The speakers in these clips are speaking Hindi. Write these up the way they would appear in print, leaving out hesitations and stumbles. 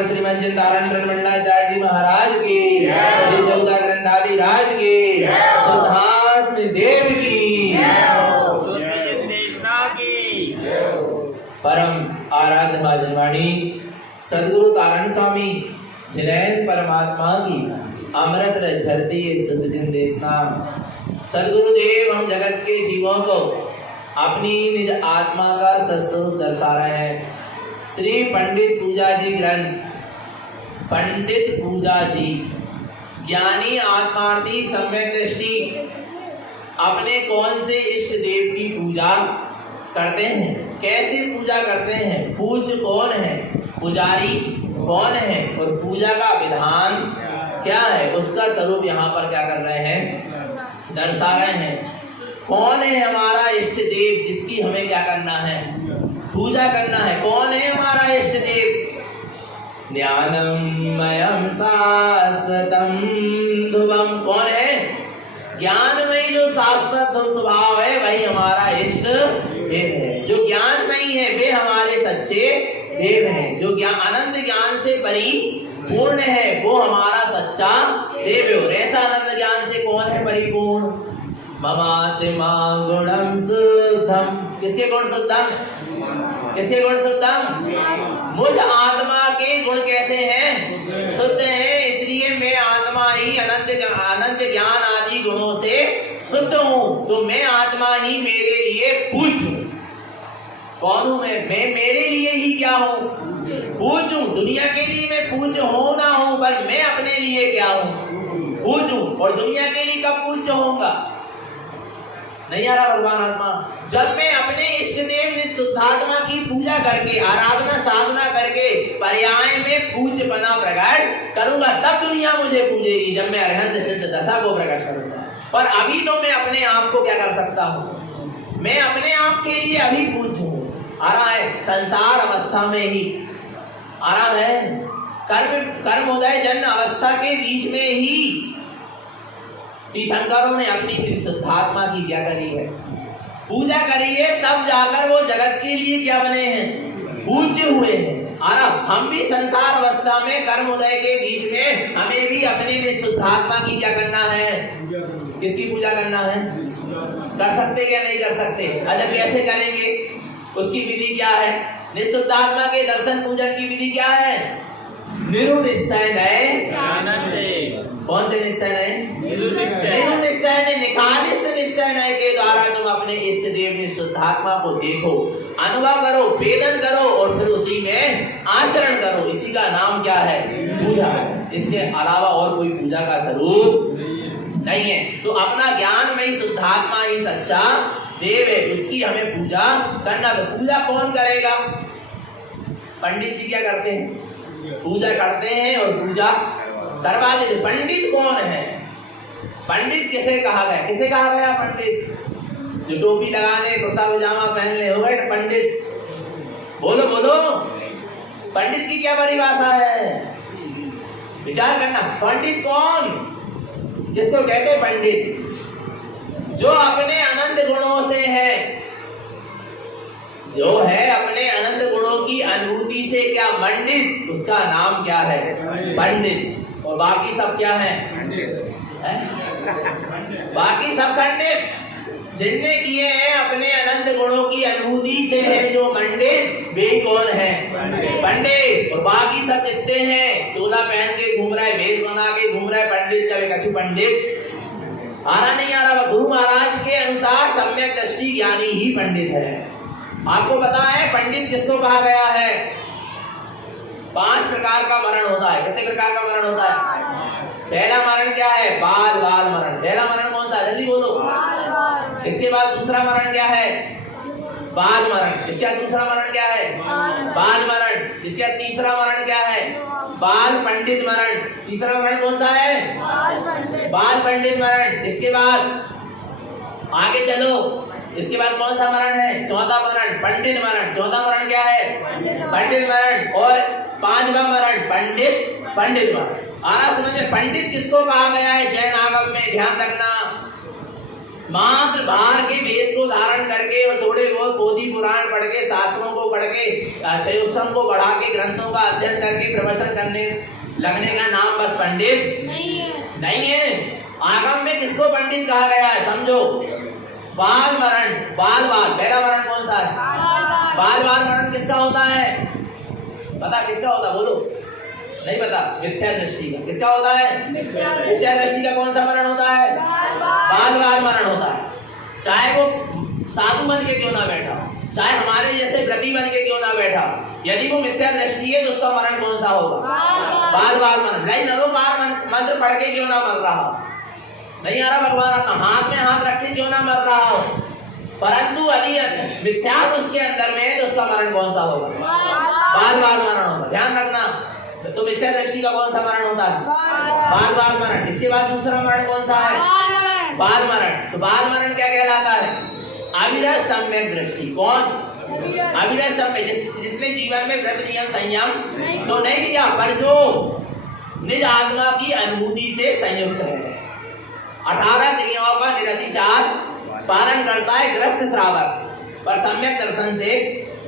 पर श्रीमंत तारण मंडलाचार्य जी महाराज की, श्री चौदा ग्रंथादि राज की, सिद्धार्थ देव की, परम आराध्य माधवाणी सदगुरु तारण स्वामी जिनैन परमात्मा की अमृत झरती शुद्ध जिंदेशना। सदगुरुदेव हम जगत के जीवों को अपनी निज आत्मा का सत्स्वरूप दर्शा रहे हैं। श्री पंडित पूजा जी ग्रंथ, पंडित पूजा जी ज्ञानी आत्मार्थी सम्यक दृष्टि अपने कौन से इष्ट देव की पूजा करते हैं, कैसे पूजा करते हैं, पूज्य कौन है, पुजारी कौन है और पूजा का विधान क्या है, उसका स्वरूप यहाँ पर क्या कर रहे हैं, दर्शा रहे हैं। कौन है हमारा इष्ट देव जिसकी हमें क्या करना है, पूजा करना है। कौन है हमारा इष्ट देव? ज्ञानमयम शाश्वतम ध्रुवम। कौन है? ज्ञानमयी जो शाश्वत स्वभाव है वही हमारा इष्ट देव है। जो ज्ञानमयी है वे हमारे सच्चे देव हैं। जो ज्ञान अनंत ज्ञान से परिपूर्ण है वो हमारा सच्चा देव है। ऐसा अनंत ज्ञान से कौन है परिपूर्ण? ममात्मा गुणम शुद्धम। किसके गुण शुद्धम? किसके गुण शुद्धम? मुझ आत्मा के गुण कैसे हैं? शुद्ध हैं। इसलिए मैं आत्मा ही अनंत ज्ञान आदि गुणों से शुद्ध हूँ। तो मैं आत्मा ही मेरे लिए पूज्य हूँ। कौन हूँ मैं? मैं मेरे लिए ही क्या हूँ? पूज्य हूँ। दुनिया के लिए मैं पूज्य हो ना हूँ, पर मैं अपने लिए क्या हूँ? पूज्य हूँ। और दुनिया के लिए कब पूज्य होऊंगा? नहीं आ रहा भगवान आत्मा? जब मैं अपने इष्ट देव शुद्धात्मा की पूजा करके, आराधना साधना करके पर्याय में पूज्य बना प्रकट करूंगा, तब दुनिया मुझे पूजेगी। जब मैं अरहंत सिद्ध दशा को प्रकट करूंगा। पर अभी तो मैं अपने आप को क्या कर सकता हूँ? मैं अपने आप के लिए अभी पूज्य हूँ। आ रहा है संसार अवस्था में ही आ रहा है। कर्मोदय जन्म अवस्था के बीच में ही तीर्थंकरों ने अपनी शुद्धात्मा की क्या करी है? पूजा करी है। तब जाकर वो जगत के लिए क्या बने हैं? पूज्य हुए हैं। और हम भी संसार अवस्था में कर्मोदय के बीच में हमें भी अपनी शुद्धात्मा की क्या करना है? किसकी पूजा करना है? कर सकते क्या नहीं कर सकते? अच्छा कैसे करेंगे? उसकी विधि क्या है? निःशुद्धात्मा के दर्शन पूजन की विधि क्या है? निरुनिश्चय नय। कौन से निश्चय नय? निरुनिश्चय नय, निखालिस निश्चय नय के द्वारा तुम अपने इष्ट देव निःशुद्धात्मा को देखो, अनुभव करो, वेदन करो और फिर उसी में आचरण करो। इसी का नाम क्या है? पूजा। इसके अलावा और कोई पूजा का स्वरूप नहीं है। तो अपना ज्ञान में शुद्धात्मा ही सच्चा देव है, उसकी हमें पूजा करना। तो पूजा कौन करेगा? पंडित जी क्या करते हैं? पूजा करते हैं और पूजा करवा देते। पंडित कौन है? पंडित किसे कहा गया? किसे कहा गया पंडित? जो टोपी लगा ले, कुर्ता पजामा पहन ले, हो गए पंडित। बोलो बोलो, पंडित की क्या परिभाषा है? विचार करना। पंडित कौन? जिसको कहते पंडित, जो अपने अनंत गुणों से है, जो है अपने अनंत गुणों की अनुभूति से क्या मंडित, उसका नाम क्या है? पंडित। और बाकी सब क्या है? बाकी सब खंडित। जिनने किए हैं अपने अनंत गुणों की अनुभूति से है जो मंडित, वे कौन है? पंडित। और बाकी सब जितने हैं, चोला पहन के घूम रहा है, वेश बना के घूम रहा है, पंडित का कछु पंडित आ रहा नहीं आ रहा। गुरु महाराज के अनुसार सम्यक दृष्टि ज्ञानी ही पंडित है। आपको पता है पंडित किसको कहा गया है? 5 प्रकार का मरण होता है। कितने प्रकार का मरण होता है? पहला मरण क्या है? बाल मरण। पहला मरण कौन सा? जल्दी बोलो। इसके बाद दूसरा मरण क्या है? बाल मरण। इसके बाद दूसरा मरण क्या है? बाल मरण। इसके बाद तीसरा मरण क्या है? बाल पंडित मरण। तीसरा मरण कौन सा है? बाल पंडित मरण। इसके बाद आगे चलो, इसके बाद कौन सा मरण है? चौथा मरण पंडित मरण। चौथा मरण क्या है? पंडित मरण। और 5वां मरण पंडित मरण। आरा समझ में? पंडित किसको कहा गया है जैन आगम में? ध्यान रखना, मात्र बाहर के वेश को धारण करके और थोड़े बहुत पोथी पुराण पढ़ के, शास्त्रों को पढ़ के, चयुष्म को बढ़ा के, ग्रंथों का अध्ययन करके प्रवचन करने लगने का नाम बस पंडित नहीं है। आगम में किसको पंडित कहा गया है समझो। बाल मरण, बाल पहला मरण कौन सा है? बाल मरण किसका होता है? पता किसका होता है? बोलो। नहीं पता? मिथ्या दृष्टि का। किसका होता है? मिथ्या दृष्टि का कौन सा मरण होता है? बाल मरण होता है। चाहे वो साधु बन के क्यों ना बैठा, चाहे हमारे जैसे व्रती बन के क्यों ना बैठा, यदि वो मिथ्या दृष्टि है तो उसका मरण कौन सा होगा? बाल मरण। नहीं नरोपार मंत्र पढ़ के क्यों ना मर रहा, नहीं आ रहा भगवान का हाथ में हाथ रख के क्यों ना मर रहा हो, परंतु यदि मिथ्या उसके अंदर में है तो उसका मरण कौन सा होगा? बाल मरण होगा। ध्यान रखना। तो मिथ्या दृष्टि का कौन सा मरण होता है? बाल मरण। इसके बाद दूसरा मरण कौन सा है? बाल मरण। तो बाल मरण क्या कहलाता है? अविरत सम्यक दृष्टि। कौन? अविरत सम्यक, जिसने जीवन में व्रत नियम संयम तो नहीं किया, पर जो निज आत्मा की अनुभूति से संयुक्त है, 18 क्रियाओं का निरतिचार पालन करता है, ग्रस्त श्रावक, पर सम्यक दर्शन से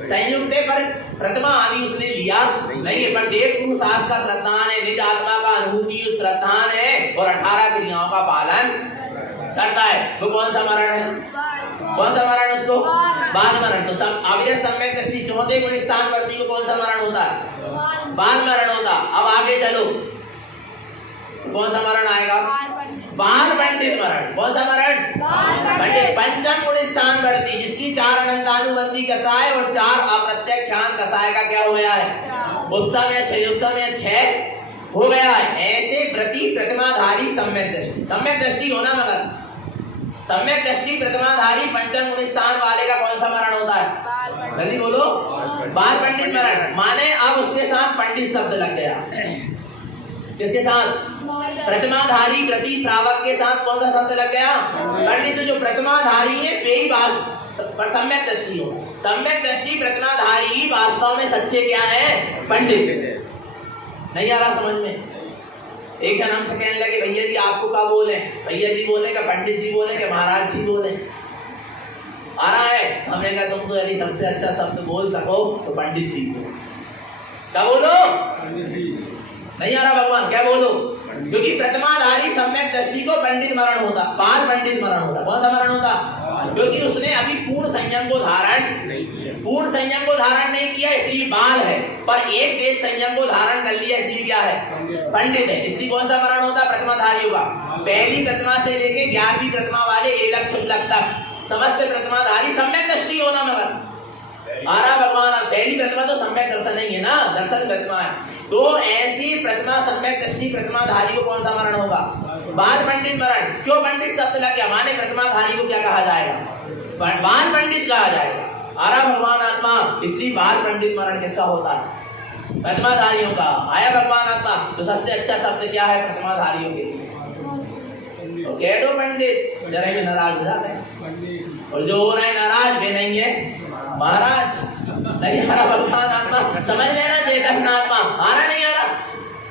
संयुक्त है, पर प्रतिमा आदि उसने लिया नहीं है, पर देव गुरु शास्त्र का श्रद्धान है, निज आत्मा का अनुभूति श्रद्धान है और 18 क्रियाओं का पालन करता है। वो कौन सा मरण है? कौन सा मरण उसको? बाल मरण। तो सब अविरत सम्यक दृष्टि चौथे गुण स्थान वर्ती को कौन सा मरण होता है? बाल मरण होता। अब आगे चलो, कौन सा मरण आएगा? बाल पंडित मरण। कौन सा मरण? पंडित। पंचम गुण स्थान बढ़ती, जिसकी 4 अनंतानुबंधी कसाय और 4 अप्रत्यक्ष ख्यान कसाय का क्या हो गया है? उत्सव या क्षयोत्सव या 6 हो गया है। ऐसे प्रति प्रतिमाधारी सम्यक दृष्टि, सम्यक दृष्टि होना, मगर सम्यक दृष्टि प्रतिमाधारी पंचम गुण स्थान वाले का कौन सा मरण होता है? जल्दी बोलो। बाल पंडित मरण। माने अब उसके साथ पंडित शब्द लग गया। किसके साथ? प्रतिमाधारी प्रति श्रावक के साथ कौन सा शब्द लग गया? पंडित। जो प्रतिमाधारी है वे ही पर सम्यक दृष्टि हो, सम्यक दृष्टि प्रतिमाधारी वास्तव में सच्चे क्या है? पंडित। नहीं आ रहा समझ में? एक जन हमसे कहने लगे, भैया जी आपको क्या बोले? भैया जी बोले क्या पंडित जी बोले क्या महाराज जी बोले? आ रहा है? हमने कहा तुम तो यदि सबसे अच्छा शब्द बोल सको तो पंडित जी बोलो। क्या बोलो? नहीं आ रहा भगवान, क्या बोलो? क्योंकि प्रतिमाधारी सम्यक दृष्टि को पंडित मरण होता, बाल पंडित मरण होता। कौन सा मरण होता? क्योंकि उसने अभी पूर्ण संयम को धारण नहीं किया, इसलिए बाल है, पर एक देश संयम को धारण कर लिया इसलिए क्या है? पंडित है। इसलिए कौन सा मरण होता? प्रतिमाधारी होगा। पहली प्रतिमा से लेके 11वीं प्रतिमा वाले एलक शुक्लक तक समस्त प्रतिमाधारी सम्यक दृष्टि होना। मगर आरा भगवान, पहली प्रतिमा तो सम्यक दर्शन नहीं है ना, दर्शन प्रतिमा है। तो ऐसी प्रतिमा सम्यक दृष्टि प्रतिमाधारी को कौन सा मरण होगा? बाल पंडित मरण। क्यों पंडित शब्द लग गया? माने प्रतिमाधारी को क्या कहा जाएगा? बाल पंडित कहा जाएगा। आरा भगवान आत्मा, इसलिए बाल पंडित मरण किसका होता है? प्रतिमाधारियों का। आया भगवान आत्मा, तो सबसे अच्छा शब्द क्या है प्रतिमाधारियों के लिए? तो कह दो पंडित, जरा भी नाराज हो जाते हैं, और जो हो रहे हैं नाराज वे नहीं है महाराज। नहीं आ रहा भगवान आत्मा, समझ लेना चेतन आत्मा। आ रहा नहीं आ रहा?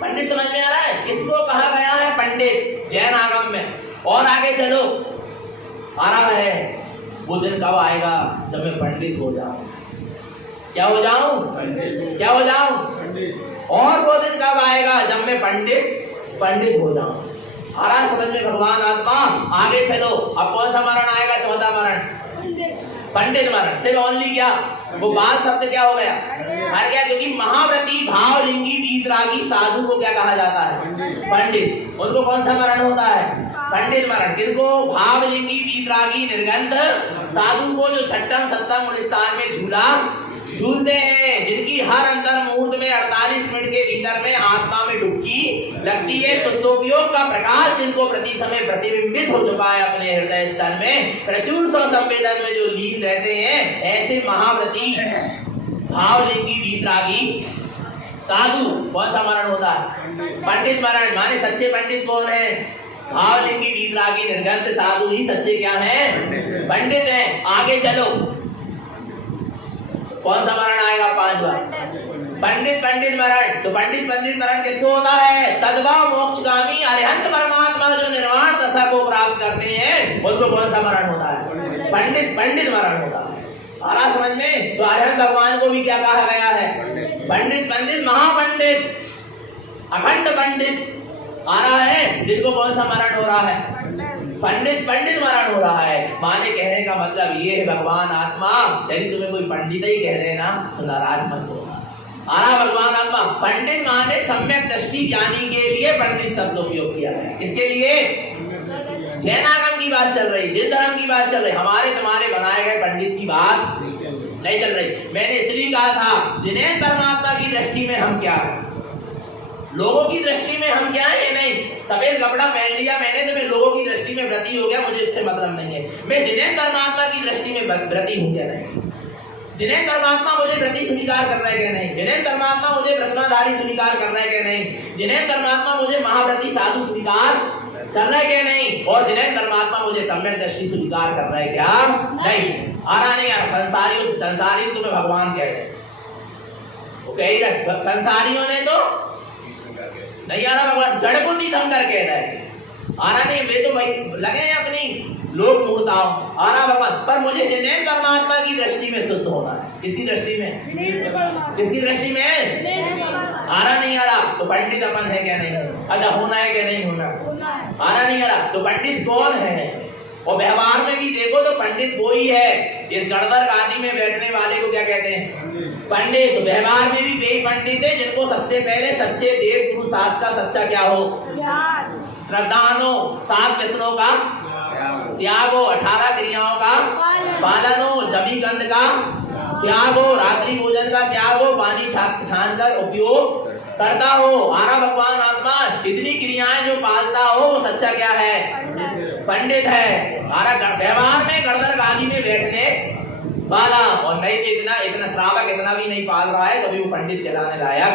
पंडित समझ में आ रहा है? किसको कहा गया है पंडित? जैन आगम में। और आगे चलो, आ रहा है वो दिन कब आएगा जब मैं पंडित हो जाऊं। क्या हो जाऊं? क्या हो जाऊं? और वो दिन कब आएगा जब मैं पंडित हो जाऊं। आ रहा समझ में भगवान आत्मा? आगे चलो, अब कौन सा मरण आएगा? चौथा मरण पंडित मरण। सिर्फ ओनली क्या? वो बाल शब्द क्या हो गया? हर गया। क्योंकि महाव्रती भावलिंगी वीतरागी साधु को क्या कहा जाता है? पंडित। उनको कौन सा मरण होता है? पंडित मरण। किनको? भावलिंगी वीतरागी निर्गंध साधु को, जो छठम सप्तम गुण स्थान में झूलते हैं, जिनकी हर अंतर मुहूर्त में 48 मिनट के भीतर में आत्मा में डुबकी लगती है, शुद्धोपयोग का प्रकाश जिनको प्रति समय प्रतिबिंबित हो चुका है अपने हृदय स्थल में, प्रचुर संवेदन में जो लीन रहते हैं, ऐसे महाव्रती भावलिंगी वीतरागी साधु कौन सा मरण होता है? पंडित मरण। माने सच्चे पंडित कौन है? भावलिंगी वीतरागी निर्गंध साधु ही सच्चे क्या है? पंडित हैं। आगे चलो, कौन सा मरण आएगा? 5वां पंडित मरण। तो पंडित मरण किसको होता है? तद्वा मोक्षगामी अरिहंत परमात्मा जो निर्वाण दशा को प्राप्त करते हैं उनको कौन सा मरण होता है? पंडित मरण होता है। आ रहा समझ में? तो अरहत भगवान को भी क्या कहा गया है? पंडित, महापंडित, अखंड पंडित। आ रहा है जिनको कौन सा मरण हो रहा है? पंडित मरण हो रहा है। माने कहने का मतलब ये है भगवान आत्मा यदि तुम्हें कोई पंडित ही कह देना तो नाराज मत होना। आरा भगवान आत्मा पंडित माने सम्यक दृष्टि ज्ञानी के लिए पंडित शब्द उपयोग किया है। इसके लिए जैनागम की बात चल रही, जिन धर्म की बात चल रही, हमारे तुम्हारे बनाए गए पंडित की बात नहीं चल रही। मैंने इसलिए कहा था जिन्हें परमात्मा की दृष्टि में हम क्या है, लोगों की दृष्टि में हम क्या है? नहीं, सफेद कपड़ा पहन लिया मैंने तो मैं लोगों की दृष्टि में व्रती हो गया, मुझे इससे मतलब नहीं है। मैं जिन्हें परमात्मा की दृष्टि में व्रती हूं क्या नहीं? जिन्हें परमात्मा मुझे व्रती स्वीकार कर रहा है क्या नहीं? जिन्हें परमात्मा मुझे व्रतमाधारी स्वीकार कर रहा है क्या नहीं? जिन्हें परमात्मा मुझे महाव्रती साधु स्वीकार कर रहा है क्या नहीं? और जिन्हें परमात्मा मुझे सम्यक दृष्टि स्वीकार कर रहा है क्या नहीं? आ रहा नहीं यार, संसारी तुम्हें भगवान कहते हैं, संसारियों ने तो नहीं आ रहा, भगवान जड़ को तीर्थंकर कह रहा है। आ रहा नहीं, वे तो भाई लगे हैं अपनी लोक मूर्ताओं। आ रहा भगवान, पर मुझे जिन्हें परमात्मा की दृष्टि में शुद्ध होना है। किसकी दृष्टि में? किसकी दृष्टि में? आ रहा नहीं आ रहा, तो पंडित अपन है क्या नहीं? अच्छा होना है क्या नहीं होना? आ रहा नहीं आ रहा, तो पंडित कौन है? और व्यवहार में भी देखो तो पंडित वो ही है। इस गणधर आदि में बैठने वाले को क्या कहते हैं? पंडित। तो व्यवहार में भी वही पंडित है जिनको सबसे पहले सच्चे देव गुरु शास्त्र का सच्चा क्या हो? श्रद्धानो, 7 व्यसनों का त्याग हो, 18 क्रियाओं का पालन हो, जमी गंध का त्याग हो, रात्रि भोजन का त्याग हो, पानी छान कर उपयोग करता हो। आरा भगवान आत्मा इतनी क्रियाएं जो पालता हो वो सच्चा क्या है? पंडित है। आरा व्यवहार में गणधर गादी में बैठने वाला, और नहीं तो इतना श्रावक इतना भी नहीं पाल रहा है, कभी वो पंडित कहलाने लायक,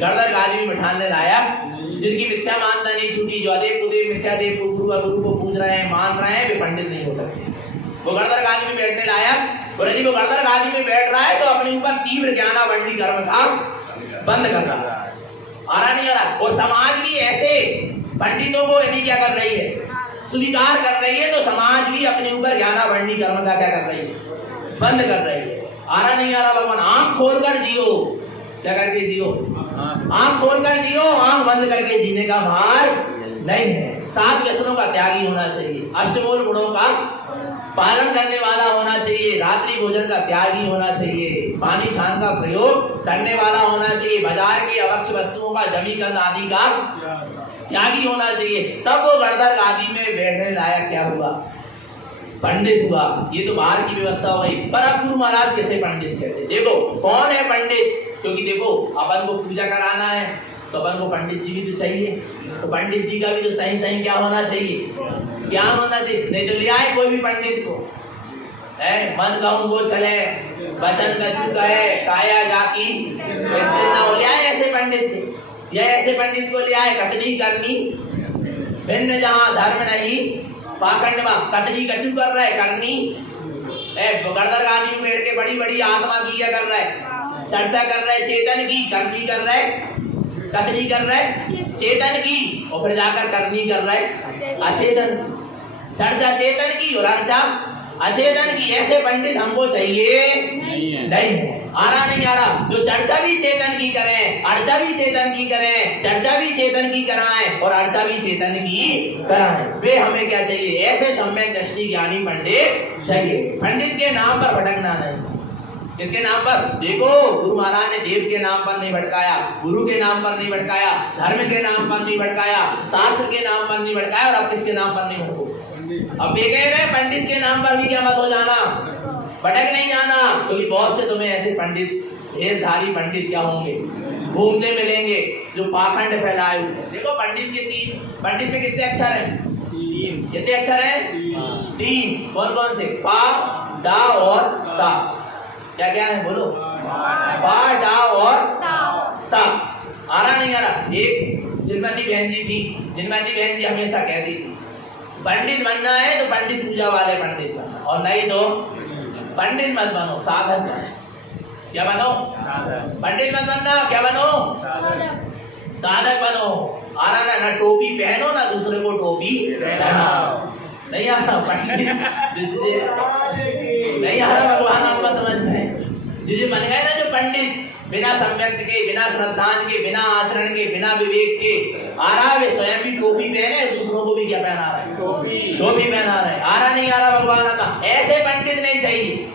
गणधर गादी में बिठाने लायक, जिनकी मिथ्या मानता नहीं छूटी, जो अदेव कुदेव मिथ्या देव गुरु को पूज रहे हैं, मान रहे हैं, वे पंडित नहीं हो सकते। वो गणधर गादी में बैठने लायक, और यदि वो गणधर गादी में बैठ रहा है तो अपने ऊपर तीव्र ज्ञानावंडी कर्म का बंद कर रहा है। आ रहा नहीं आ रहा। और समाज भी ऐसे पंडितों को यदि क्या कर रही है? स्वीकार कर रही है, तो समाज भी अपने ऊपर ज्ञानावंडी कर्म का क्या कर रही है? बंद कर रही है। आ रहा नहीं आ रहा भगवान, आंख खोलकर जियो। क्या करके जियो? आंख खोलकर जियो, आंख बंद करके जीने का मार्ग नहीं है। 7 व्यसनों का त्यागी होना चाहिए, अष्टमूल गुणों का पालन करने वाला होना चाहिए, रात्रि भोजन का त्यागी होना चाहिए, पानी छान का प्रयोग करने वाला होना चाहिए, बाजार की अवश्य वस्तुओं का जमी गंध आदि का त्यागी होना चाहिए। तब वो गणधर आदि में बैठने लायक क्या हुआ? पंडित हुआ। ये तो बाहर की व्यवस्था हो गई। पर अब गुरु महाराज कैसे पंडित कहते? देखो कौन है पंडित? क्योंकि देखो अपन को पूजा कराना है तो अपन को पंडित जी भी तो चाहिए, तो पंडित जी का भी तो सही क्या होना चाहिए? क्या होना चाहिए? नहीं तो ले आए कोई भी पंडित को, मन कहूं वो चले, वचन कछु कहे, काया जाकी ले आए ऐसे पंडित, या ऐसे पंडित को ले आए कटनी करनी, भिन्न जहाँ धर्म नहीं पाखंड में कटनी कछु कर रहा है करनी, गणधर गादी में बैठ के बड़ी बड़ी आत्मा की क्या कर रहा है? चर्चा कर रहा है चेतन की, करनी कर रहा है, कथनी कर रहा है चेतन की, और फिर जाकर करनी कर रहा है अचेतन। चर्चा चेतन की और अर्चा अचेतन की। ऐसे पंडित हमको चाहिए नहीं है। आ रहा नहीं आ रहा। जो चर्चा भी चेतन की करें, अर्चा भी चेतन की करें, चर्चा भी चेतन की कराएं और अर्चा भी चेतन की कराएं, वे हमें क्या चाहिए? ऐसे सम्यक दृष्टि ज्ञानी पंडित चाहिए। पंडित के नाम पर भटकना नहीं। किसके नाम पर? देखो गुरु महाराज ने देव के नाम पर नहीं भटकाया, गुरु के नाम पर नहीं भटकाया, धर्म के नाम पर नहीं भटकाया, शास्त्र के नाम पर नहीं भटकाया, और अब किसके नाम पर नहीं भटको? अब ये कह रहे पंडित के नाम पर भी क्या मत हो जाना, भटक नहीं जाना, क्योंकि बहुत से तुम्हें ऐसे पंडित, ढेरधारी पंडित क्या होंगे, घूमते मिलेंगे जो पाखंड फैलाए हुए। देखो पंडित के 3, पंडित में कितने अक्षर हैं? 3। कितने अक्षर हैं? 3। कौन कौन से? पा, डा और ता। क्या क्या है बोलो? पा, डा और ता। आ रहा नहीं आ रहा? एक जिनमती बहन जी थी, जिनमती बहन जी हमेशा कहती थी पंडित बनना है तो पंडित पूजा वाले पंडित बनना, और नहीं तो पंडित मत बनो, साधक बनो। क्या बनो? पंडित मत बनना, क्या बनो? साधक बनो। आ रहा ना टोपी पहनो ना दूसरे को टोपी पहनाओ। नहीं आ रहा पंडित नहीं आ रहा भगवान आत्मा समझ में। जिसे बन गए ना जो पंडित बिना सम्यक के, बिना श्रद्धान के, बिना आचरण के, बिना विवेक के आ रहा, वे स्वयं भी टोपी पहने, दूसरों को भी क्या पहना रहे हैं? टोपी पहना रहे। आ रहा नहीं आ रहा भगवान आत्मा। ऐसे पंडित नहीं चाहिए।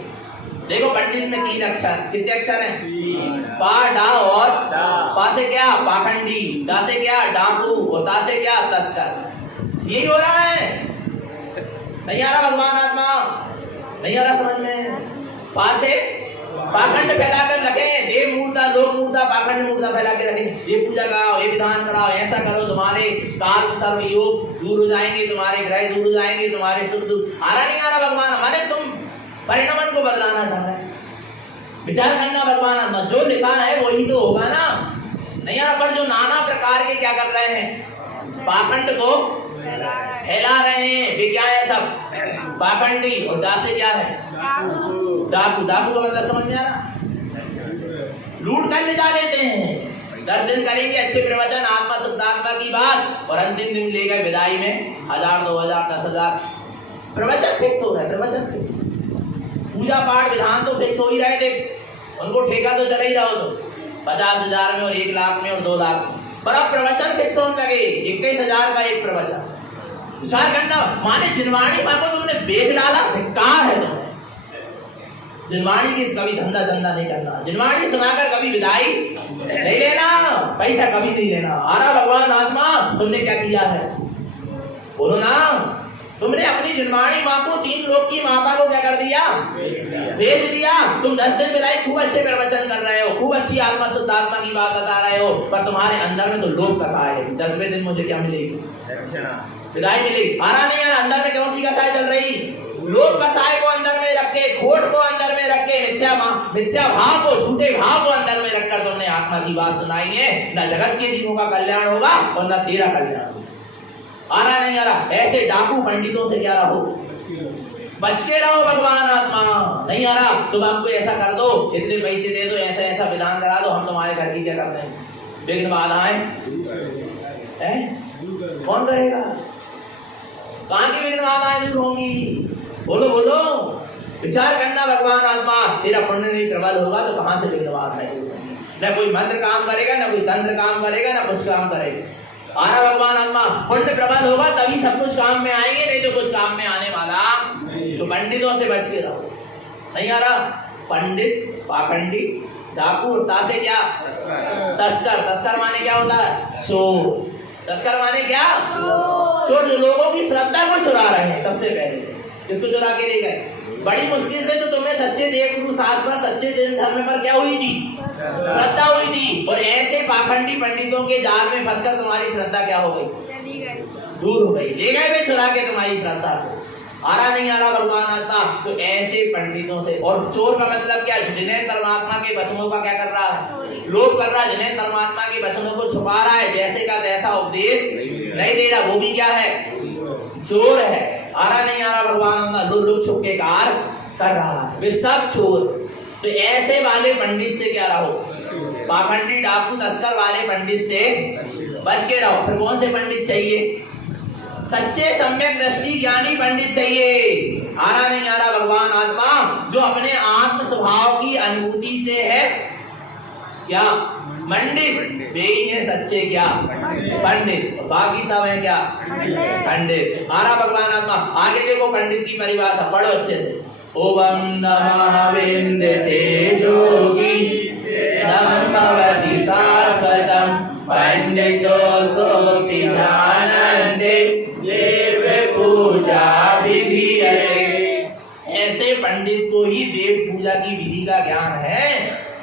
देखो पंडित में 3 अक्षर, कितने अक्षर हैं? पा, डा और पा से क्या? पाखंडी, डा से क्या? डाकू, और ता से क्या? तस्कर। यही हो रहा है। नहीं आ रहा भगवान आत्मा, नहीं आ रहा समझ में। पा से पाखंड फैलाकर रखे, देव मूर्ता, लोक मूर्ता, पाखंड मूर्ता फैला के रखे। ये पूजा कराओ, ये विधान कराओ, ऐसा करो, तुम्हारे काल सर्व योग दूर हो जाएंगे, तुम्हारे ग्रह दूर हो जाएंगे, तुम्हारे सुख दूर। आ रहा नहीं आ रहा भगवान? माने तुम परिणाम को बदलाना चाह रहे हैं। विचार करना भगवान आत्मा, जो लिखा है वही तो होगा ना। नहीं आ रहा, पर जो नाना प्रकार के क्या कर रहे हैं? पाखंड को फैला रहे हैं। वे क्या है? सब पाखंडी। और दा से क्या है? डाकू। डाकू का मतलब समझ में आ रहा? लूट कर ले जा लेते हैं। 10 दिन करेंगे अच्छे प्रवचन, आत्मा सिद्धात्मा की बात, और अंतिम दिन ले गए विदाई में 1000, 2000, 10,000 प्रवचन फिक्स हो रहा है। प्रवचन फिक्स, पूजा पाठ विधान तो फिक्स हो ही रहे थे। उनको ठेका तो चला ही रहा हो, तो 50,000 में और 1 लाख में और 2 लाख में, पर अब प्रवचन फिक्स होने लगे। 21,000 का एक प्रवचन। विचार करना, माने जिनवाणी माँ को तुमने बेच डाला, धिक्कार है तुम्हें। जिनवाणी की कभी धंधा नहीं करना। जिनवाणी सुनाकर कभी विदाई नहीं लेना, पैसा कभी नहीं लेना। आ रहा भगवान आत्मा, तुमने क्या किया है? बोलो ना। तुमने अपनी जिनवाणी माँ को, 3 लोक की माता को क्या कर दिया? भेज दिया। तुम 10 दिन विदाई, खूब अच्छे प्रवचन कर रहे हो, खूब अच्छी आत्मा शुद्धात्मा की बात बता रहे हो, पर तुम्हारे अंदर में तो लोभ कसाय है। 10वें दिन मुझे क्या मिलेगी? विदाई मिलेगी। आ रहा नहीं आ रहा? अंदर में कौन सी कसाय चल रही? लोभ कसाय को अंदर में रख के, खोट को अंदर में रख के, मिथ्या भाव को, झूठे भाव को अंदर में रखकर तुमने आत्मा की बात सुनाई है। न जगत के जीवों का कल्याण होगा और न तेरा कल्याण। आ रहा नहीं आ रहा? ऐसे डाकू पंडितों से क्या रहो, बच के रहो भगवान आत्मा। नहीं आ रहा? तुम हमको ऐसा कर दो, इतने पैसे दे दो, ऐसा ऐसा विधान करा दो, हम तुम्हारे घर की क्या करते हैं? विघ्न बाधाएं कौन करेगा? कहां की विघ्न बाधाएं दूर होंगी? बोलो बोलो। विचार करना भगवान आत्मा, तेरा पुण्य नहीं प्रबल होगा तो कहां से विघ्न बाधाएं दूर होंगी? न कोई मंत्र काम करेगा, न कोई तंत्र काम करेगा, न कुछ काम करेगा। आ रहा भगवान आत्मा, पुण्य प्रबल होगा तभी सब कुछ काम में आएंगे, नहीं तो कुछ काम में आने वाला। तो पंडितों से बच के रहो। नहीं आ रहा? पंडित, पाखंडी, डाकू, तासे क्या? तस्कर। तस्कर माने क्या होता है? चोर। तस्कर माने क्या? चोर। जो लोगों की श्रद्धा को चुरा रहे हैं। सबसे पहले किसको चुरा के ले गए? बड़ी मुश्किल से तो तुम्हें सच्चे देव गुरु शास्त्र, सच्चे धर्म पर क्या हुई थी? श्रद्धा हुई थी। और ऐसे पाखंडी पंडितों के जाल में फंसकर तुम्हारी श्रद्धा क्या हो गई? चली गई, दूर हो गई। ले गए वे चुरा के तुम्हारी श्रद्धा को। आ रहा नहीं आ रहा भगवान आत्मा? तो ऐसे पंडितों से। और चोर का मतलब क्या? जिन्हें परमात्मा के वचनों का क्या कर रहा है? लोभ कर रहा है। जिन्हें परमात्मा के वचनों को छुपा रहा है, जैसे का तैसा उपदेश नहीं दे रहा, वो भी क्या है? चोर है। आ रहा नहीं आ रहा भगवान आत्मा? लुक छुप के कार कर रहा है, वे सब चोर। तो ऐसे वाले पंडित से क्या रहो? पाखंडी, डाकू, तस्कर वाले पंडित से बच के रहो। फिर कौन से पंडित चाहिए? सच्चे सम्यक दृष्टि ज्ञानी पंडित चाहिए। आ रहा नहीं आ रहा भगवान आत्मा? जो अपने आत्म स्वभाव की अनुभूति से है क्या? मंडित। वे ही है सच्चे क्या? पंडित। बाकी सब है क्या? पंडित। आ रहा भगवान आत्मा? आगे देखो पंडित की परिभाषा, पढ़ो अच्छे से। ओम नमः विन्दते जोगी नमवति शाश्वतम् पंडितो सोऽपि जानन्ते देव पूजा विधीयते। ऐसे पंडित को ही देव पूजा की विधि का ज्ञान है।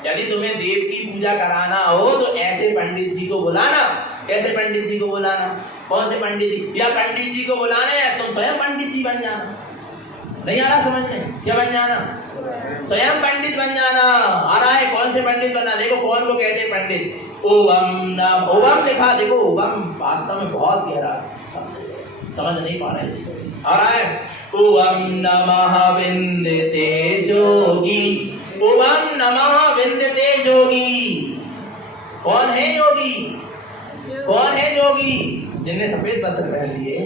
यदि तुम्हें देव की पूजा कराना हो तो ऐसे पंडित जी को बुलाना। कैसे पंडित जी को बुलाना? कौन से पंडित जी? या पंडित जी को बुलाना है तुम स्वयं पंडित जी बन जाना। नहीं आ रहा समझ में? क्या बन जाना? स्वयं पंडित बन जाना। आ रहा है? कौन से पंडित बनना? देखो कौन को कहते हैं पंडित? ओम नम, ओम लिखा देखो। ओम वास्तव में बहुत गहरा समझ नहीं पा रहे। आ रहा है? ओम नमः विन्दते जोगी। ओम नमः विन्दते जोगी। कौन है योगी? कौन है योगी? जिनने सफेद वस्त्र पहन लिए।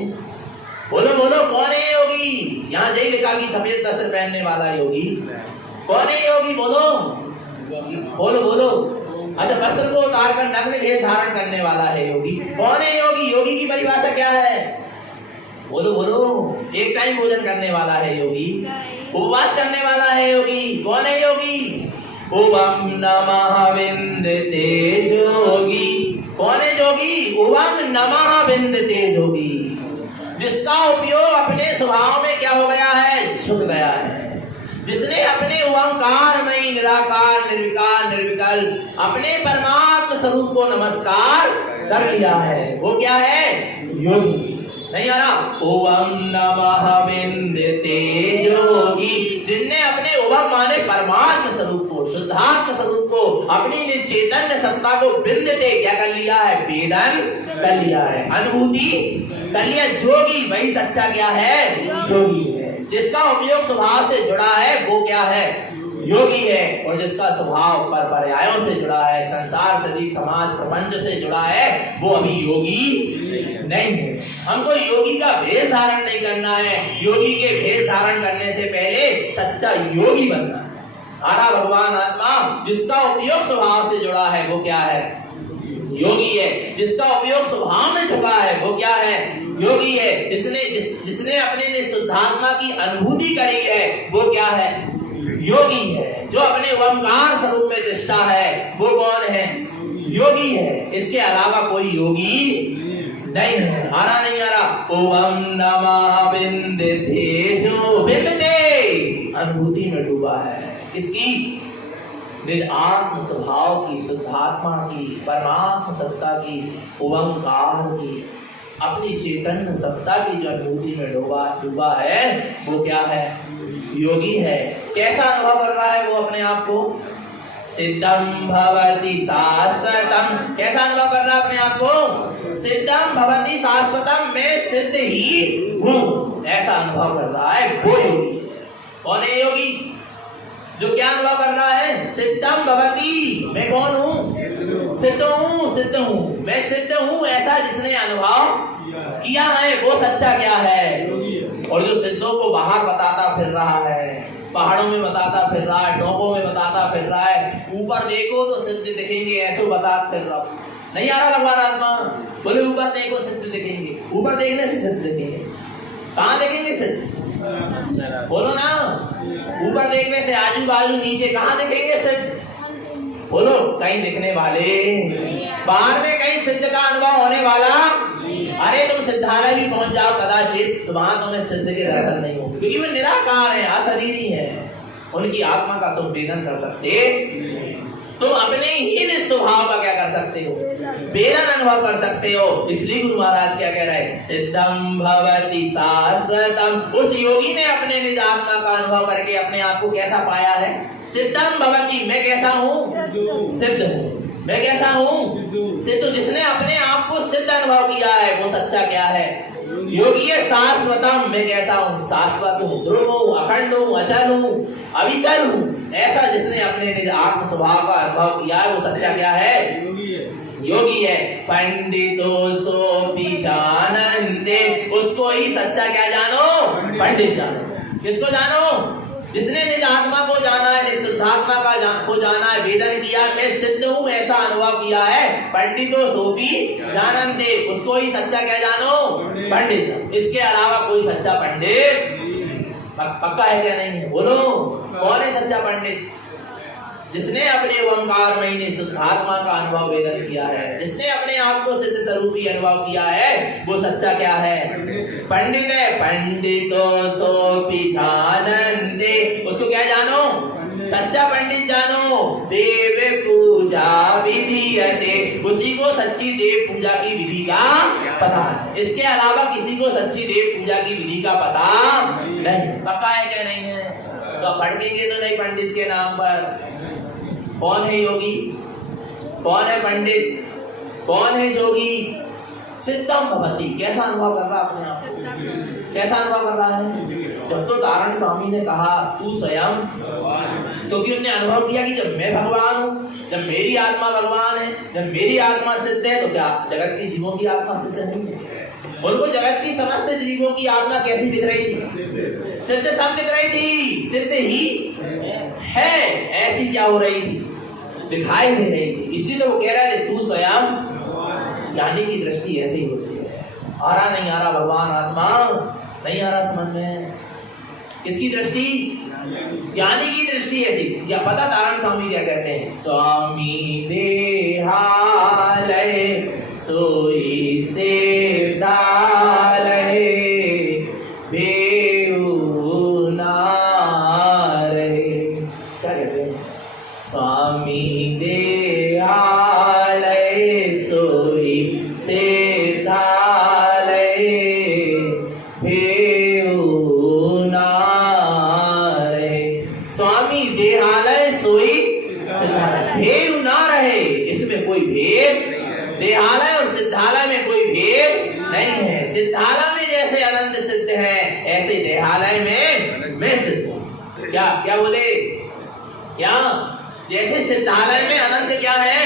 बोलो बोलो, कौन है योगी? यहाँ जय लिखा कि सफेद वस्त्र पहनने वाला योगी। कौन है योगी? बोलो बोलो बोलो। अच्छा, वस्त्र को उतार कर नग्न भेष धारण करने वाला है योगी। कौन है योगी? योगी की परिभाषा क्या है? बोलो बोलो। एक टाइम भोजन करने वाला है योगी, उपवास करने वाला है योगी। कौन है योगी? ओम नमः विन्दते जोगी। कौन है योगी? ओम नमः विन्दते जोगी। जिसका उपयोग अपने स्वभाव में क्या हो गया है? छुप गया है। जिसने अपने ओंकारमयी निराकार निर्विकार निर्विकल्प अपने परमात्मा स्वरूप को नमस्कार कर लिया है, वो क्या है? योगी। नहीं आ रहा? ओम नमः विन्दते योगी। जिनने अपने ओम माने परमात्मा स्वरूप को, शुद्धात्मा स्वरूप को, अपनी चैतन्य सत्ता को विन्दते क्या कर लिया है? वेदन कर लिया है, अनुभूति कर लिया। जोगी वही सच्चा क्या है? जोगी है। जिसका उपयोग स्वभाव से जुड़ा है वो क्या है? योगी है। और जिसका स्वभाव पर पर्यायों से जुड़ा है, संसार सदी समाज प्रपंच से जुड़ा है, वो अभी योगी नहीं है। हमको योगी का भेष धारण नहीं करना है। योगी के भेष धारण करने से पहले सच्चा योगी बनना है। आरा भगवान आत्मा जिसका उपयोग स्वभाव से जुड़ा है वो क्या है? योगी है। जिसका उपयोग स्वभाव में झुका है वो क्या है? योगी है। जिसने अपने शुद्धात्मा की अनुभूति करी है वो क्या है? योगी है। जो अपने ओंकार स्वरूप में दृष्टा है वो कौन है? योगी है। इसके अलावा कोई योगी नहीं है। आ रहा नहीं आ रहा? ओम नमः विन्दते जो विन्दते अनुभूति में डूबा है। किसकी? निज आत्म स्वभाव की, शुद्धात्मा की, परमात्मा सत्ता की, ओंकार की, अपनी चैतन्य सत्ता की जो अनुभूति में डूबा है वो क्या है? योगी है। कैसा अनुभव कर रहा है वो अपने आप को? सिद्धम भवति शाश्वतम। कैसा अनुभव कर रहा है अपने आप को? सिद्धम भवति शाश्वतम, मैं सिद्ध ही हूँ, ऐसा अनुभव कर रहा है वो योगी। कौन है योगी? जो क्या अनुभव कर रहा है? सिद्धम भवति, मैं कौन हूँ? सिद्ध हूँ, सिद्ध हूँ, मैं सिद्ध हूँ, ऐसा जिसने अनुभव किया है वो सच्चा क्या है? और जो सिद्धों को बाहर बताता फिर रहा है, पहाड़ों में बताता फिर रहा है, टोपों में बताता फिर रहा है, ऊपर देखो तो सिद्ध दिखेंगे, ऐसे बताता फिर रहा। नहीं आ रहा भगवान आत्मा? बोले ऊपर देखो सिद्ध दिखेंगे। ऊपर देखने से सिद्ध दिखेंगे। कहाँ देखेंगे सिद्ध? बोलो ना। ऊपर देखने से आजू बाजू नीचे कहाँ दिखेंगे सिद्ध? बोलो। कहीं दिखने वाले, बाहर में कहीं सिद्ध का अनुभव होने वाला? अरे तुम सिद्धालय भी पहुंच जाओ कदाचित, तो वहां तुम्हें सिद्ध के दर्शन नहीं होंगे, क्योंकि वे निराकार है, अशरीरी है। उनकी आत्मा का तुम वेदन कर सकते, तुम अपने ही स्वभाव का क्या कर सकते हो? वेदन अनुभव कर सकते हो। इसलिए गुरु महाराज क्या कह रहे हैं? सिद्धम भवति शाश्वतम। उस योगी ने अपने निज आत्मा का अनुभव करके अपने आप को कैसा पाया है? सिद्धम भवति, मैं कैसा हूँ? सिद्ध हूँ। मैं कैसा हूँ? सिद्ध। जिसने अपने आप को सिद्ध अनुभव किया है वो सच्चा क्या है? योगी है। शाश्वतम, मैं कैसा हूँ? शाश्वत हूँ, ध्रुव हूँ, अखंड हूँ, अचल हूँ, अविचल हूँ, ऐसा जिसने अपने निज आत्म स्वभाव का अनुभव किया है वो सच्चा क्या है? योगी है। पंडितो सोपि जानन्ते, उसको ही सच्चा क्या जानो? पंडित जानो। किसको जानो? जिसने निज आत्मा को जाना है, निज शुद्धात्मा को जाना है, वेदन किया, मैं सिद्ध हूँ ऐसा अनुभव किया है। पंडितो सोपि जानन्ते, उसको ही सच्चा क्या जानो? पंडित। इसके अलावा कोई सच्चा पंडित पक्का है क्या? नहीं है। बोलो कौन है सच्चा पंडित? जिसने अपने ओंकारमयी शुद्धात्मा का अनुभव वेदन किया है, जिसने अपने आप को सिद्ध स्वरूपी अनुभव किया है वो सच्चा क्या है? पंडित है। पंडितो सोपि जानन्ते, उसको क्या जानो? सच्चा पंडित जानो। देव पूजा विधीयते, उसी को सच्ची देव पूजा की विधि का पता है। इसके अलावा किसी को सच्ची देव पूजा की विधि का पता नहीं। पक्का है क्या? नहीं है। तो भड़केंगे तो नहीं पंडित के नाम पर। कौन है योगी? कौन है पंडित? कौन है जोगी? सिद्धम भवति, कैसा अनुभव कर रहा अपने आप को? कैसा अनुभव कर रहा है? जब तो नारायण स्वामी ने कहा तू स्वयं क्योंकि उन्होंने अनुभव किया कि जब मैं भगवान हूँ, जब मेरी आत्मा भगवान है, जब मेरी आत्मा सिद्ध है, तो क्या जगत के जीवों की आत्मा सिद्ध नहीं है? उनको जगत की समस्त जीवों की आत्मा कैसी दिख रही थी? सिद्ध सब दिख रही थी, सिद्ध ही है, ऐसी क्या हो रही थी? दिखाई दे रही थी। इसलिए तो वो कह रहे थे तू स्वयं ज्ञानी की दृष्टि ऐसे ही होती है। आ रहा नहीं आ रहा भगवान आत्मा नहीं आ रहा समझ में? किसकी दृष्टि? ज्ञानी की दृष्टि ऐसी। क्या पता तारण स्वामी क्या कहते हैं? स्वामी देहालय सोई से डालय बेऊ नारे। क्या कहते हैं? स्वामी देहालय सोई से डालय बेऊ नारे। स्वामी देहालय सोई सिद्धालय, भेद ना रहे, इसमें कोई भेद। देहालय और सिद्धालय में कोई भेद नहीं है। सिद्धालय में जैसे अनंत सिद्ध है, ऐसे देहालय में मैं सिद्ध हूं। क्या क्या बोले? क्या जैसे सिद्धालय में अनंत क्या है?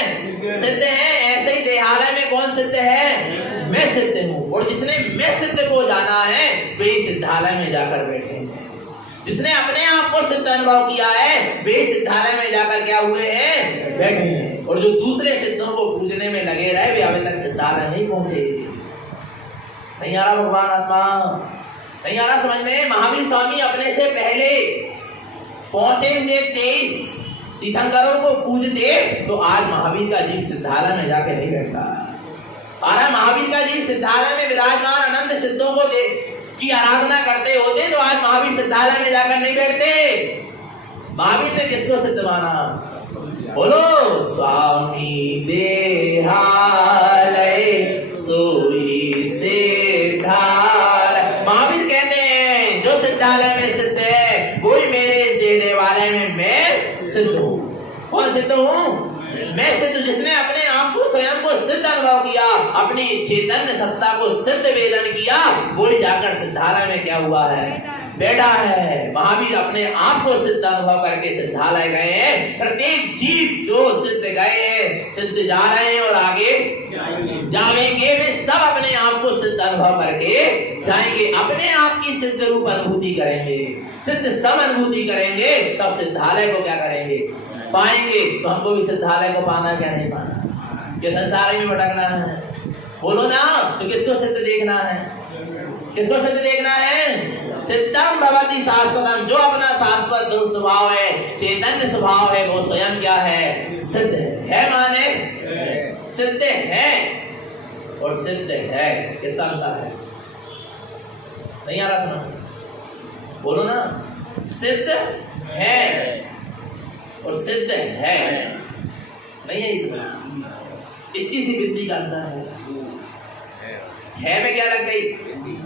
सिद्ध है, ऐसे ही देहालय में कौन सिद्ध है? मैं सिद्ध हूँ। और जिसने मैं सिद्ध को जाना है वे सिद्धालय में जाकर बैठे हैं। जिसने अपने आप को सिद्ध अनुभव किया है वे सिद्धालय में जाकर क्या हुए हैं? बैठे हैं। और जो दूसरे सिद्धों को पूजने में लगे रहे वे अभी तक सिद्धालय नहीं पहुंचे। नहीं आ रहा भगवान आत्मा? नहीं आ रहा समझ में? महावीर स्वामी अपने से पहले पहुंचे हुए 23 तीर्थंकरों को पूजते तो आज महावीर का जीव सिद्धालय में जाके नहीं बैठता। आ रहा महावीर का जीव सिद्धालय में विराजमान अनंत सिद्धों को की आराधना करते होते तो आज महावीर सिद्धालय में जाकर नहीं बैठते। महावीर ने किसको सिद्ध माना? बोलो, स्वामी देहालय सोई सिद्धालय। महावीर कहते हैं जो सिद्धालय में सिद्ध है वही मेरे इस देवालय में मैं सिद्ध हूँ। कौन सिद्ध हूँ? मैं सिद्ध। जिसने अपने आप को स्वयं को सिद्ध अनुभव किया, अपनी चैतन्य सत्ता को सिद्ध वेदन किया, वही जाकर सिद्धालय में क्या हुआ है? बैठा है। महावीर अपने आप को सिद्ध अनुभव करके सिद्धालय गए हैं। प्रत्येक जीव जो सिद्ध गए, सिद्ध जा रहे हैं और आगे जाएंगे, वे सब अपने आप को सिद्ध अनुभव करके जाएंगे। अपने आप की सिद्ध रूप अनुभूति करेंगे, सिद्ध सब अनुभूति करेंगे, तब सिद्धालय को क्या करेंगे? पाएंगे। तो हमको भी सिद्धालय को पाना क्या नहीं पाना? कि संसार में भटकना है? बोलो ना। तो किसको सिद्ध देखना है? किसको सिद्ध देखना है? सिद्धम भवति शाश्वतम। जो अपना शाश्वत स्वभाव है, चैतन्य स्वभाव है, वो स्वयं क्या है? सिद्ध है। माने सिद्ध है और सिद्ध है, कितना अंतर है? नहीं आ रहा समझ? बोलो ना। सिद्ध है और सिद्ध है, नहीं है इसमें इतनी सी बिंदी का अंतर है में क्या लग गई?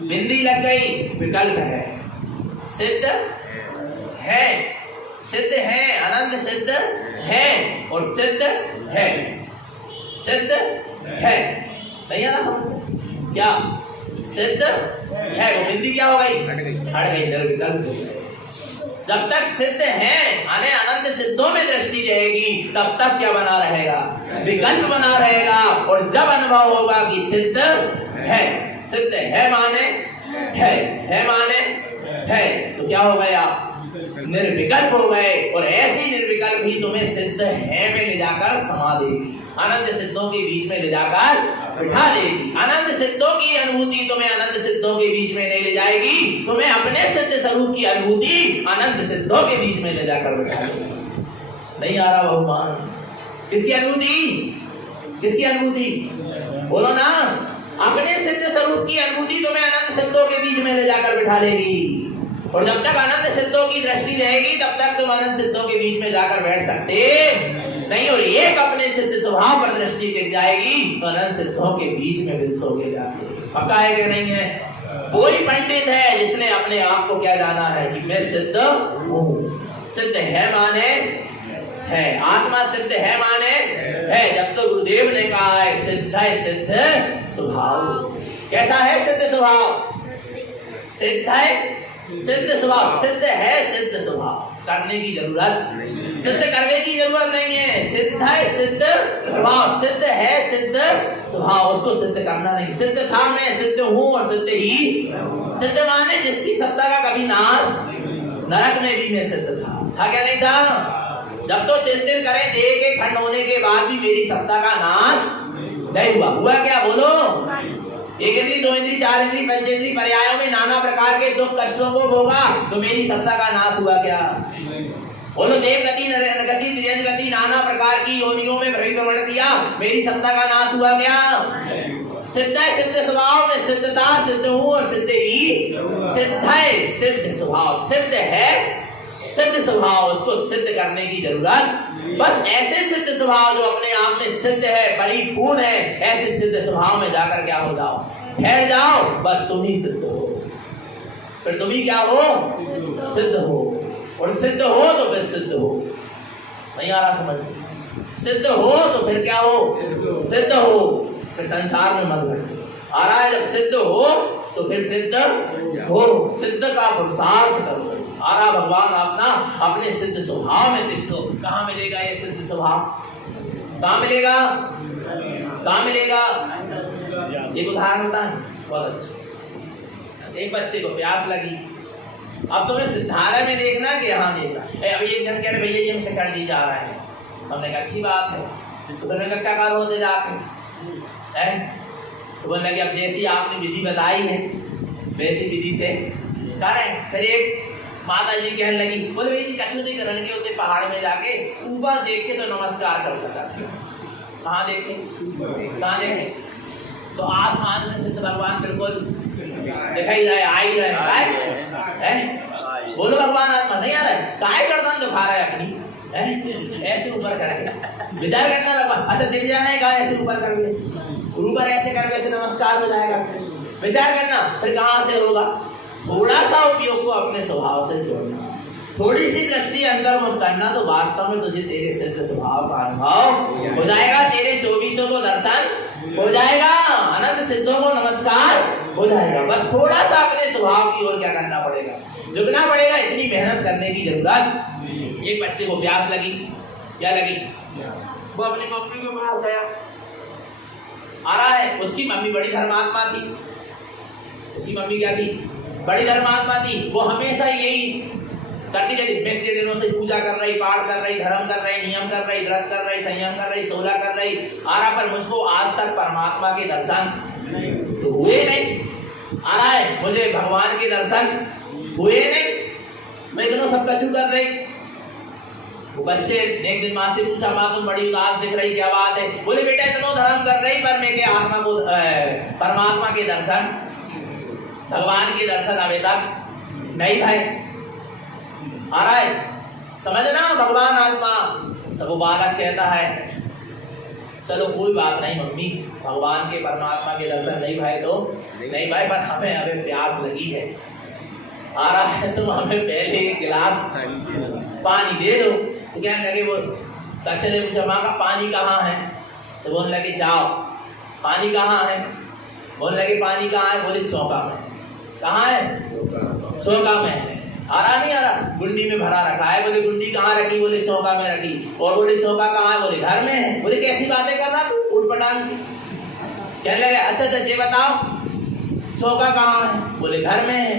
बिंदी लग गई, विकल्प है। सिद्ध है, सिद्ध है, अनंत सिद्ध है और सिद्ध है, सिद्ध है। नहीं है ना समझ? क्या सिद्ध है? वो बिंदी क्या हो गई? हट गई, निर्विकल्प हो गई। जब तक सिद्ध है, यानी अनंत सिद्धों में दृष्टि रहेगी, तब तक क्या बना रहेगा? विकल्प बना रहेगा। और जब अनुभव होगा कि सिद्ध है, सिद्ध है माने है माने है, तो क्या हो गया? निर्विकल्प हो गए। और ऐसी निर्विकल्प ही तुम्हें सिद्ध है में ले जाकर समा देगी, अनंत सिद्धों के बीच में ले जाकर बिठा देगी। अनंत सिद्धों की अनुभूति तुम्हें अनंत सिद्धों के बीच में नहीं ले जाएगी, तुम्हें अपने सिद्ध स्वरूप की अनुभूति अनंत सिद्धों के बीच में ले जाकर बिठा देगी। नहीं आ रहा भगवान? किसकी अनुभूति? किसकी अनुभूति? बोलो ना। अपने सिद्ध स्वरूप की अनुभूति तुम्हें अनंत सिद्धों के बीच में ले जाकर बिठा लेगी। और जब तक अनंत सिद्धों की दृष्टि रहेगी तब तक तुम अनंत सिद्धों के बीच में जाकर बैठ सकते नहीं। और एक अपने सिद्ध स्वभाव पर दृष्टि टिक जाएगी तो अनंत सिद्धों के बीच में बिलसोगे जाके। पक्का है कि नहीं है? कोई पंडित है जिसने अपने आप को क्या जाना है कि मैं सिद्ध हूँ। सिद्ध है माने है, आत्मा सिद्ध है माने है। जब तो गुरुदेव ने कहा है सिद्ध है सिद्ध स्वभाव। कैसा है सिद्ध स्वभाव? सिद्ध है सिद्ध स्वभाव, सिद्ध है सिद्ध स्वभाव, करने की जरूरत, सिद्ध करने की जरूरत नहीं है। सिद्ध है सिद्ध स्वभाव, सिद्ध है सिद्ध स्वभाव, उसको सिद्ध करना नहीं। सिद्ध था, मैं सिद्ध हूँ और सिद्ध ही। सिद्ध माने जिसकी सत्ता का कभी नाश, नरक में भी मैं सिद्ध था क्या नहीं था? जब तो तिल तिल करें देह के खंड होने के बाद भी मेरी सत्ता का नाश नहीं हुआ। हुआ क्या बोलो? एक इंद्री, दो इंद्री, चार इंद्री, पंचेंद्री पर्यायों में नाना प्रकार के दुख कष्टों को भोगा, तो मेरी सत्ता का नाश हुआ क्या? बोलो देव गति, नर गति, त्रियन गति, नाना प्रकार की योनियों में भ्रमण किया, मेरी सत्ता का नाश हुआ क्या? सिद्ध है सिद्ध स्वभाव में सिद्धता, सिद्ध हूँ और सिद्ध ही। सिद्ध है सिद्ध स्वभाव, सिद्ध है सिद्ध स्वभाव, उसको सिद्ध करने की जरूरत। बस ऐसे सिद्ध स्वभाव जो अपने आप में सिद्ध है, परिपूर्ण है, ऐसे सिद्ध स्वभाव में जाकर क्या हो जाओ, ठहर जाओ, बस तुम ही सिद्ध हो। फिर तुम ही क्या हो? सिद्ध हो। और सिद्ध हो तो फिर सिद्ध हो। नहीं आ रहा समझ? सिद्ध हो तो फिर क्या हो? सिद्ध हो। फिर संसार में मत भटको। आ रहा है? जब सिद्ध हो तो फिर सिद्ध हो, सिद्ध का पुरुषार्थ करो। आ रहा भगवान अपना अपने सिद्ध स्वभाव में तिष्ठो। कहाँ मिलेगा ये सिद्ध स्वभाव? कहाँ मिलेगा? कहाँ मिलेगा? एक उदाहरण बताएं, बहुत अच्छा। एक बच्चे को प्यास लगी, अब तुम्हें सिद्धालय में देखना कि यहाँ देखना। अभी एक जन कह रहे भैया जी हमसे कर दी जा रहा है, हमने कहा अच्छी बात है, तो तुमने क्या करो होते जाके है? तो बोलने लगे अब जैसी आपने विधि बताई है वैसी विधि से करें। फिर एक माता जी कहने लगी, बोले भाई जी कछु नहीं करने के होते, पहाड़ में जाके ऊपर देखे तो नमस्कार कर सका। कहाँ देखे? कहाँ देखे? तो आसमान से सिद्ध भगवान बिल्कुल दिखाई रहे, आ ही रहे है? बोलो भगवान आत्मा नहीं आ रहा है, काय गर्दन दिखा रहा है अपनी ऐसे ऊपर करेगा। विचार करना भगवान, अच्छा दिख जाएगा ऐसे ऊपर कर, ऊपर ऐसे कर वैसे नमस्कार हो जाएगा। विचार करना फिर कहाँ से होगा? थोड़ा सा उपयोग को अपने स्वभाव से जोड़ना, थोड़ी सी दृष्टि अंतर्मुख करना, तो वास्तव में तुझे तेरे सिद्ध स्वभाव का अनुभव हो जाएगा, तेरे 24 को दर्शन हो जाएगा, अनंत सिद्धों को नमस्कार हो जाएगा। बस थोड़ा सा अपने स्वभाव की ओर क्या करना पड़ेगा, झुकना पड़ेगा, इतनी मेहनत करने की जरूरत। एक बच्चे को प्यास लगी, क्या लगी? वो अपनी मम्मी के पास गया। आ रहा है उसकी मम्मी बड़ी धर्मात्मा थी। उसकी मम्मी क्या थी? बड़ी धर्मात्मा थी। वो हमेशा यही करती रहती, इतने दिनों से पूजा कर रही, पाठ कर रही, धर्म कर रही, नियम कर रही, व्रत कर रही, संयम कर रही, 16 कर रही। आ रहा पर मुझको आज तक परमात्मा के दर्शन तो हुए नहीं। आ रहा है मुझे भगवान के दर्शन हुए नहीं, मैं इतना सब कछु कर रही। वो बच्चे ने एक दिन माँ से पूछा, माँ तुम बड़ी उदास दिख रही, क्या बात है? बोले बेटा इतना धर्म कर रही पर मैं क्या आत्मा को परमात्मा के दर्शन, भगवान के दर्शन अभी तक नहीं भाई। आ रहा है समझना भगवान आत्मा। तब वो बालक कहता है चलो कोई बात नहीं मम्मी, भगवान के परमात्मा के दर्शन नहीं भाई तो नहीं भाई, पर हमें अभी प्यास लगी है। आ रहा है तुम हमें पहले एक गिलास पानी दे दो। तो क्या लगे वो बच्चे ने पूछा माँ का पानी कहाँ है? तो बोलने लगे जाओ पानी कहाँ है? बोलने लगे पानी कहाँ है? बोले चौका में। कहाँ है? चौका में है। आ रहा नहीं आ रहा? गुंडी में भरा रखा है। बोले गुंडी कहाँ रखी? बोले चौका में रखी। और बोले चौका कहाँ है? बोले घर में है। बोले कैसी बातें कर रहा तू उठपटांग सी? कहने लगे अच्छा अच्छा ये बताओ चौका कहाँ है? बोले घर में है।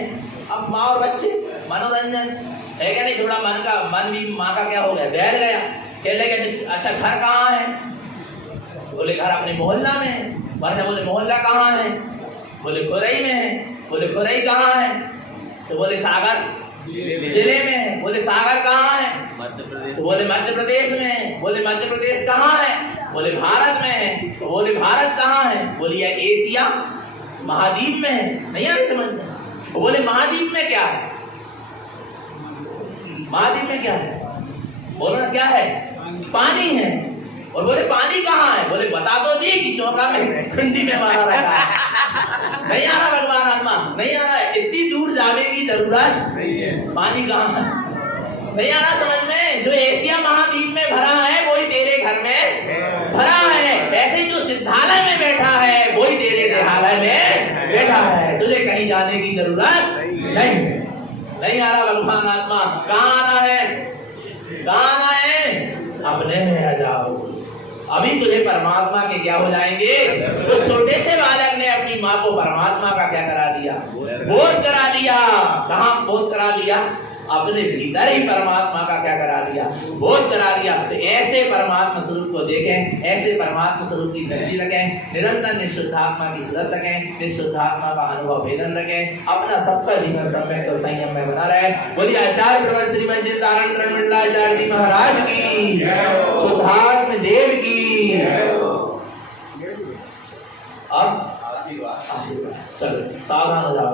अब माँ और बच्चे मनोरंजन है क्या नहीं? थोड़ा मन भी माँ का क्या हो गया, बहल गया। कहने लगे अच्छा घर कहाँ है? बोले घर अपने मोहल्ला में है। वरना बोले मोहल्ला कहाँ है? बोले खुरई में है। बोले खुरई कहाँ है? तो बोले सागर जिले में है। बोले सागर कहाँ है? मध्य प्रदेश। तो बोले मध्य प्रदेश में है। बोले मध्य प्रदेश कहाँ है? बोले भारत में है। तो बोले भारत कहाँ है? बोले एशिया महाद्वीप में है। नहीं आगे समझ में? तो बोले महाद्वीप में क्या है? महाद्वीप में क्या है? बोलो ना क्या है? पानी है। और बोले पानी कहाँ है? बोले बता दो दी कि चौका में ठंडी में मारा रखा है। नहीं आ रहा भगवान आत्मा, नहीं आ रहा। इतनी दूर जाने की जरूरत नहीं है। पानी कहाँ है? नहीं आ रहा समझ में? जो एशिया महाद्वीप में भरा है वही तेरे घर में भरा है। ऐसे ही जो सिद्धालय में बैठा है वही तेरे देहालय में बैठा है। तुझे कहीं जाने की जरूरत नहीं है। नहीं आ रहा बलवान आत्मा, कहाँ आना है, कहाँ आना है, अपने में आ जाओ। अभी तुझे परमात्मा के क्या हो जाएंगे। तो छोटे से बालक ने अपनी माँ को परमात्मा का क्या करा दिया, बोध करा दिया। कहाँ बोध करा दिया, अपने भीतर ही परमात्मा का क्या करा दिया, बोध करा दिया। तो ऐसे परमात्मा स्वरूप को देखें, ऐसे परमात्मा स्वरूप की दृष्टि रखें, निरंतर निशुद्धात्मा की सूरत रखें, निशुद्धात्मा का अनुभव वेदन रखें, अपना सबका जीवन सम्यक और संयम में बना रहे। बोलिए आचार्य प्रवर श्रीमद चिंतारण मंडलाचार्य जी महाराज की, शुद्धात्म देव की। अब आशीर्वाद, चलो सावधान हो जाओ।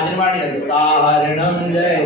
निर्वाणी जय